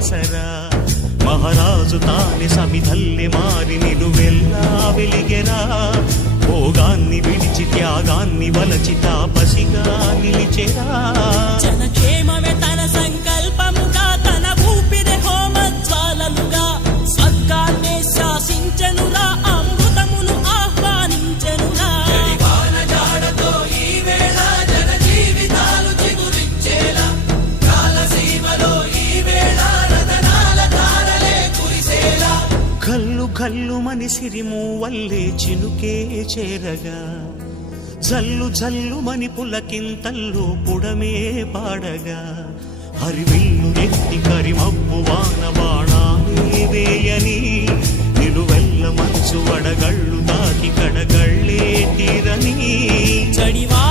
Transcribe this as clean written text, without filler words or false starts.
ఆసరా మహారాజు తానే సమిధల్లె మారి నిలువెల్లా వెలిగెరా భోగాన్ని విడిచి త్యాగాన్ని వలచి తాపసిగా నిలిచెరా జనక్షేమమే తన సంకల్పముగా తన ఊపిరి హోమజ్వాలలుగా స్వర్గాన్నే శాసించెనురా అమృతమును ఆహ్వానించెనురా జాడతో ఈ వేళ జన జీవితాలు చిగురించేలా కాలసీమలో ఈ వేళ రతనాల ధారలే కురిసేలా కల్లు కల్లు మని సిరిము వల్లే చినుకే చేరగా జల్లు జల్లు మని పులకింతల్లు పుడమే పాడగా హరివిల్లు నెత్తి కరిమబ్బు వాన బాణాలే వేయని నిలువెల్ల మనసు వడగళ్ళు తాకి కడగళ్ళే తీరని చడివా